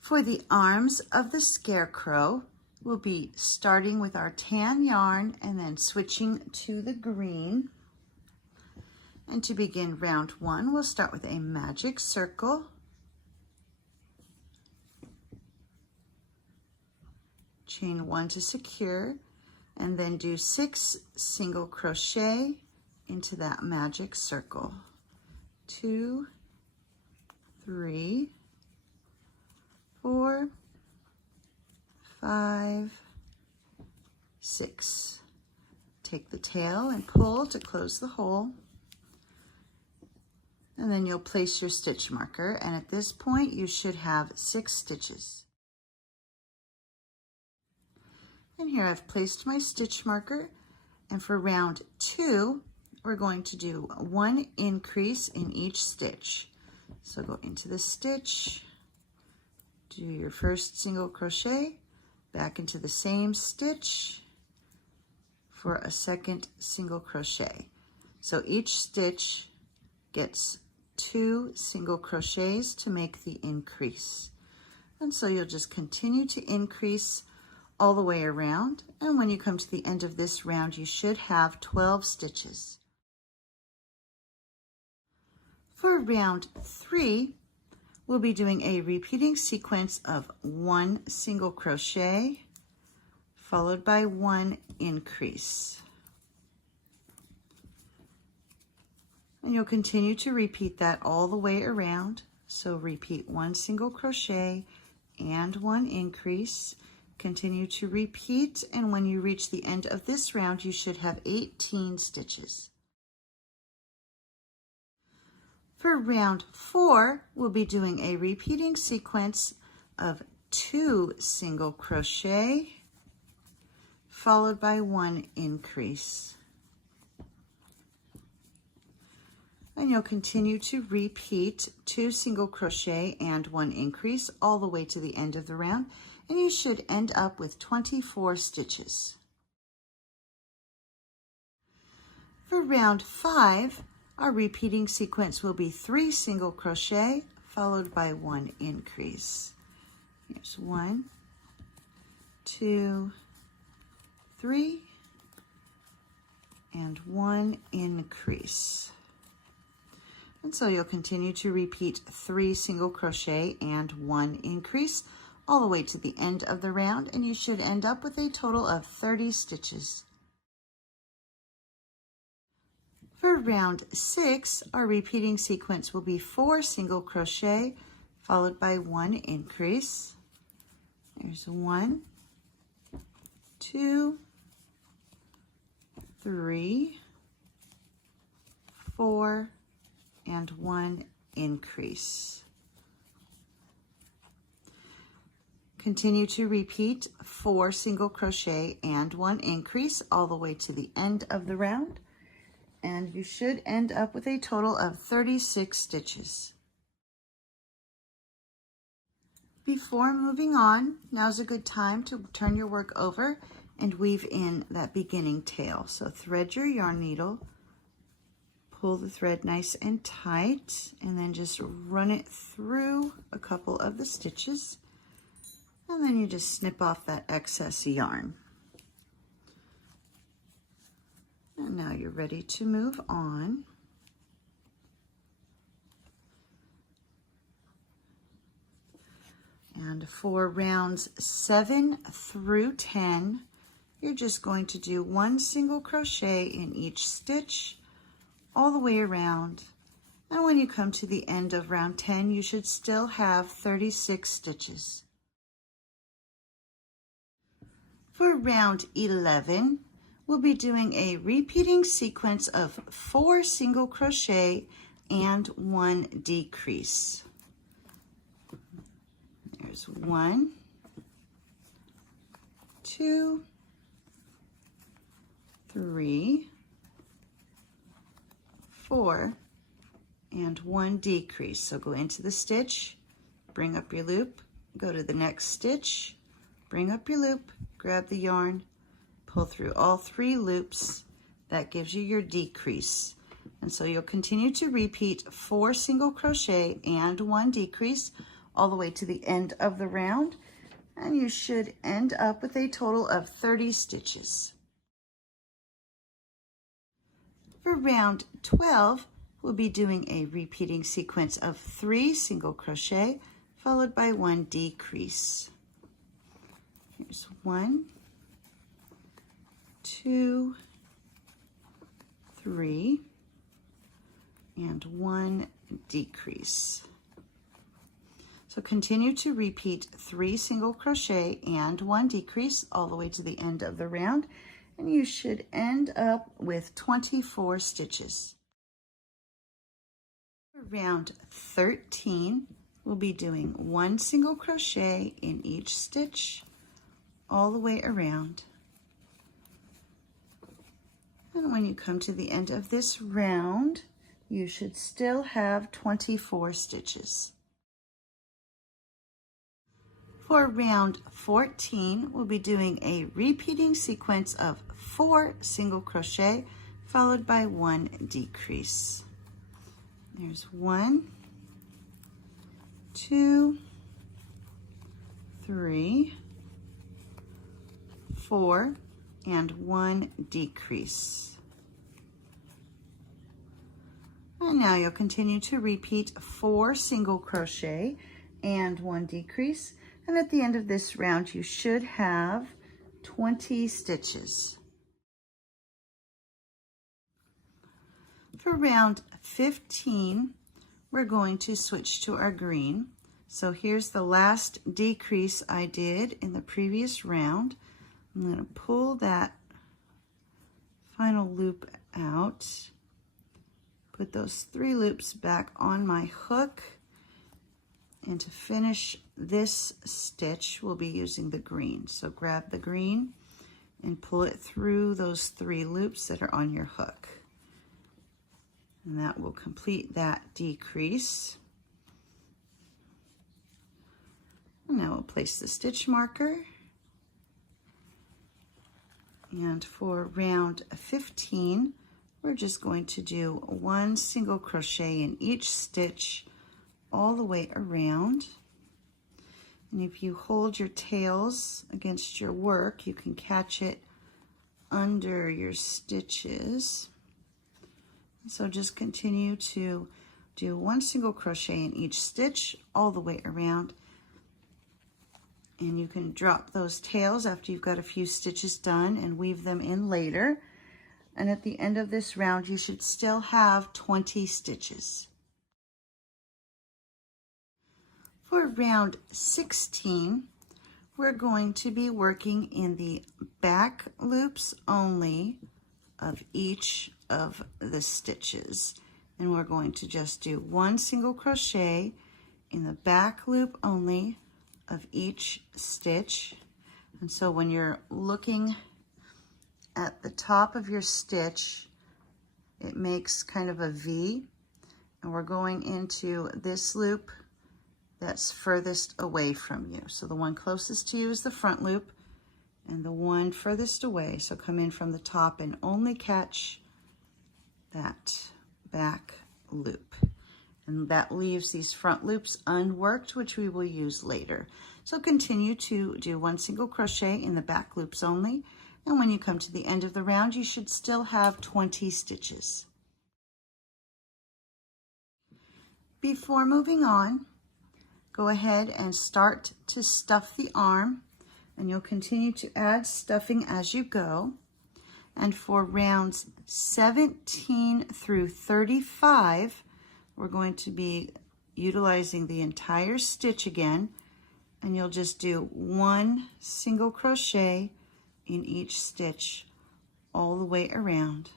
For the arms of the scarecrow, we'll be starting with our tan yarn and then switching to the green. And to begin round 1, we'll start with a magic circle. Chain 1 to secure, and then do 6 single crochet into that magic circle. 2, 3, 4, 5, 6. Take the tail and pull to close the hole. And then you'll place your stitch marker, and at this point you should have 6 stitches. And here I've placed my stitch marker, and for round 2 we're going to do 1 increase in each stitch. So go into the stitch, do your first single crochet, back into the same stitch for a second single crochet. So each stitch gets 2 single crochets to make the increase. And so you'll just continue to increase all the way around, and when you come to the end of this round you should have 12 stitches. For round 3, we'll be doing a repeating sequence of 1 single crochet followed by 1 increase. And you'll continue to repeat that all the way around. So repeat 1 single crochet and 1 increase. Continue to repeat, and when you reach the end of this round, you should have 18 stitches. For round 4, we'll be doing a repeating sequence of 2 single crochet followed by 1 increase. And you'll continue to repeat 2 single crochet and 1 increase all the way to the end of the round, and you should end up with 24 stitches. For round 5, our repeating sequence will be 3 single crochet followed by 1 increase. Here's 1, 2, 3, and 1 increase. And so you'll continue to repeat 3 single crochet and 1 increase all the way to the end of the round, and you should end up with a total of 30 stitches. For round 6, our repeating sequence will be 4 single crochet followed by 1 increase. There's 1, 2, 3, 4, and 1 increase. Continue to repeat 4 single crochet and 1 increase all the way to the end of the round, and you should end up with a total of 36 stitches. Before moving on, now's a good time to turn your work over and weave in that beginning tail. So thread your yarn needle, pull the thread nice and tight, and then just run it through a couple of the stitches, and then you just snip off that excess yarn. And now you're ready to move on. And for rounds 7 through 10, you're just going to do 1 single crochet in each stitch all the way around, and when you come to the end of round 10, you should still have 36 stitches. For round 11, we'll be doing a repeating sequence of 4 single crochet and 1 decrease. There's 1, 2, 3, 4, and 1 decrease. So go into the stitch, bring up your loop, go to the next stitch, bring up your loop, grab the yarn, pull through all 3 loops. That gives you your decrease. And so you'll continue to repeat 4 single crochet and 1 decrease all the way to the end of the round, and you should end up with a total of 30 stitches. For round 12, we'll be doing a repeating sequence of 3 single crochet followed by 1 decrease. Here's 1, 2, 3, and 1 decrease. So continue to repeat 3 single crochet and 1 decrease all the way to the end of the round, and you should end up with 24 stitches. For round 13, we'll be doing 1 single crochet in each stitch all the way around. And when you come to the end of this round, you should still have 24 stitches. For round 14, we'll be doing a repeating sequence of 4 single crochet followed by 1 decrease. There's 1, 2, 3, 4, and 1 decrease. And now you'll continue to repeat 4 single crochet and 1 decrease. And at the end of this round, you should have 20 stitches. For round 15, we're going to switch to our green. So here's the last decrease I did in the previous round. I'm going to pull that final loop out, put those 3 loops back on my hook, and to finish this stitch, we'll be using the green. So grab the green and pull it through those 3 loops that are on your hook. And that will complete that decrease. And now we'll place the stitch marker. And for round 15, we're just going to do 1 single crochet in each stitch all the way around. And if you hold your tails against your work, you can catch it under your stitches. So just continue to do 1 single crochet in each stitch all the way around. And you can drop those tails after you've got a few stitches done and weave them in later. And at the end of this round, you should still have 20 stitches. For round 16, we're going to be working in the back loops only of each of the stitches. And we're going to just do 1 single crochet in the back loop only of each stitch. And so when you're looking at the top of your stitch, it makes kind of a V, and we're going into this loop that's furthest away from you. So the one closest to you is the front loop, and the one furthest away, so come in from the top and only catch that back loop. And that leaves these front loops unworked, which we will use later. So continue to do 1 single crochet in the back loops only, and when you come to the end of the round, you should still have 20 stitches. Before moving on, go ahead and start to stuff the arm, and you'll continue to add stuffing as you go. And for rounds 17 through 35, we're going to be utilizing the entire stitch again, and you'll just do 1 single crochet in each stitch all the way around.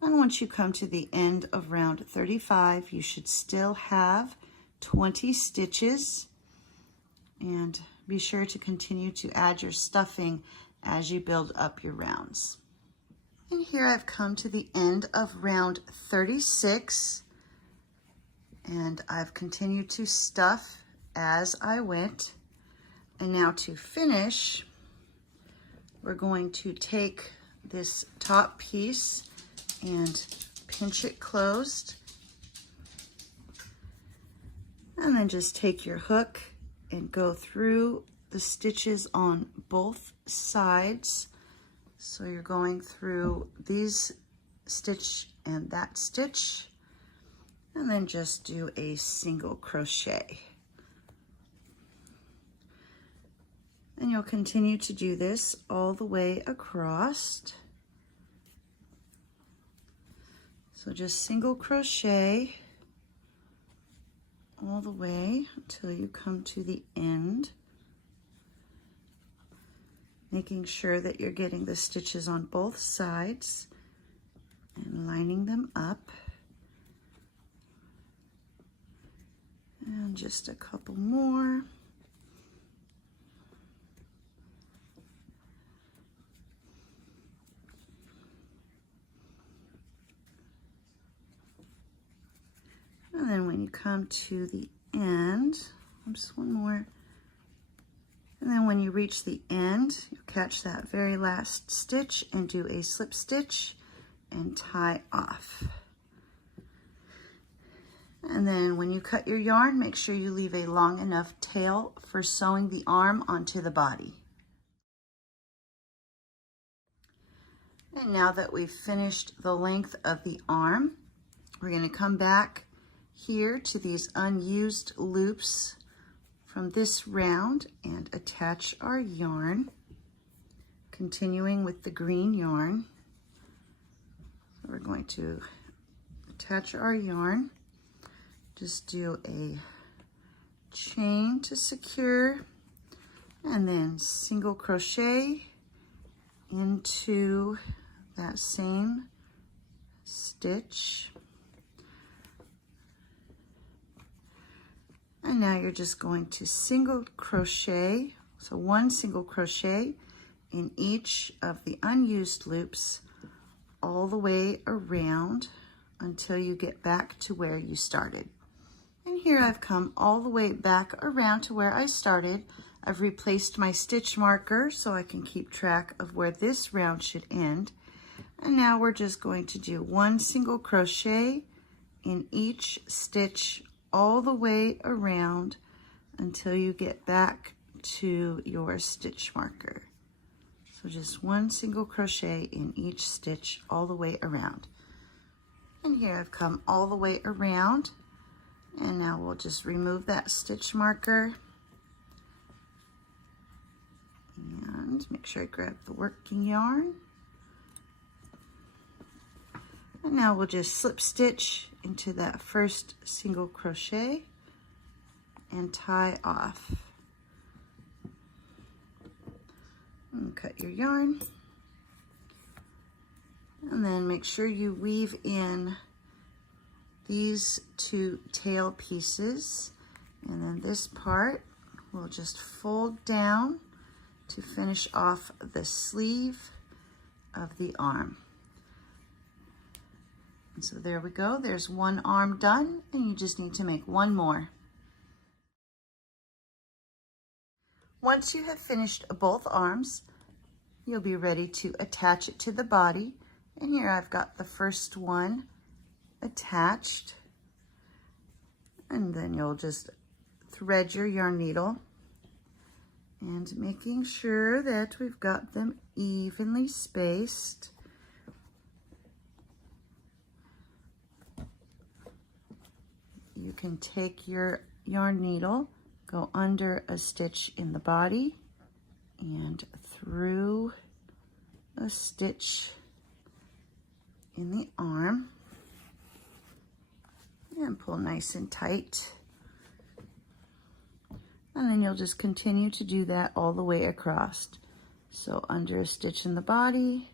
And once you come to the end of round 35, you should still have 20 stitches, and be sure to continue to add your stuffing as you build up your rounds. And here I've come to the end of round 36, and I've continued to stuff as I went. And now to finish, we're going to take this top piece and pinch it closed. And then just take your hook and go through the stitches on both sides. So you're going through these stitch and that stitch, and then just do a single crochet. And you'll continue to do this all the way across. So just single crochet all the way until you come to the end, making sure that you're getting the stitches on both sides and lining them up. And just a couple more. And then when you come to the end, just one more. And then when you reach the end, you catch that very last stitch and do a slip stitch and tie off. And then when you cut your yarn, make sure you leave a long enough tail for sewing the arm onto the body. And now that we've finished the length of the arm, we're going to come back here to these unused loops from this round and attach our yarn, continuing with the green yarn. So we're going to attach our yarn, just do a chain to secure, and then single crochet into that same stitch. And now you're just going to single crochet, so one single crochet in each of the unused loops all the way around until you get back to where you started. And here I've come all the way back around to where I started. I've replaced my stitch marker so I can keep track of where this round should end. And now we're just going to do one single crochet in each stitch all the way around until you get back to your stitch marker. So just one single crochet in each stitch all the way around. And here I've come all the way around, and now we'll just remove that stitch marker and make sure I grab the working yarn. And now we'll just slip stitch into that first single crochet and tie off. And cut your yarn. And then make sure you weave in these two tail pieces. And then this part we'll just fold down to finish off the sleeve of the arm. And so there we go, there's one arm done, and you just need to make one more. Once you have finished both arms, you'll be ready to attach it to the body. And here I've got the first one attached. And then you'll just thread your yarn needle and making sure that we've got them evenly spaced. You can take your yarn needle, go under a stitch in the body and through a stitch in the arm and pull nice and tight. And then you'll just continue to do that all the way across. So under a stitch in the body,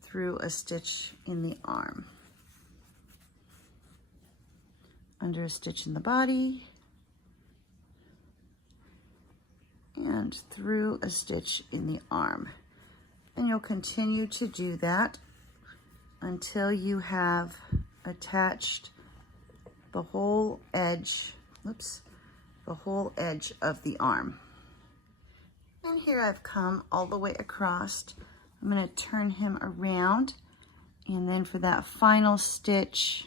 through a stitch in the arm. Under a stitch in the body, and through a stitch in the arm. And you'll continue to do that until you have attached the whole edge, the whole edge of the arm. And here I've come all the way across. I'm going to turn him around, and then for that final stitch,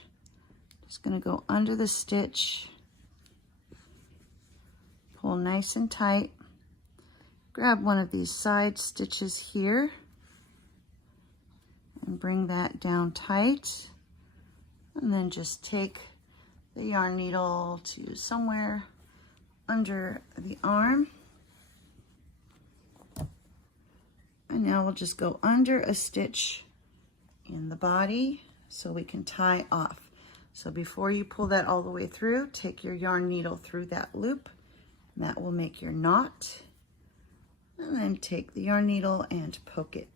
Just going to go under the stitch, pull nice and tight, grab one of these side stitches here and bring that down tight, and then just take the yarn needle to somewhere under the arm. And now we'll just go under a stitch in the body so we can tie off. So before you pull that all the way through, take your yarn needle through that loop, and that will make your knot. And then take the yarn needle and poke it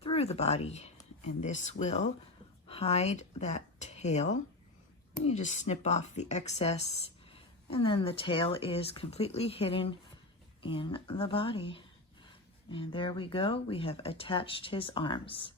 through the body, and this will hide that tail. And you just snip off the excess, and then the tail is completely hidden in the body. And there we go, we have attached his arms.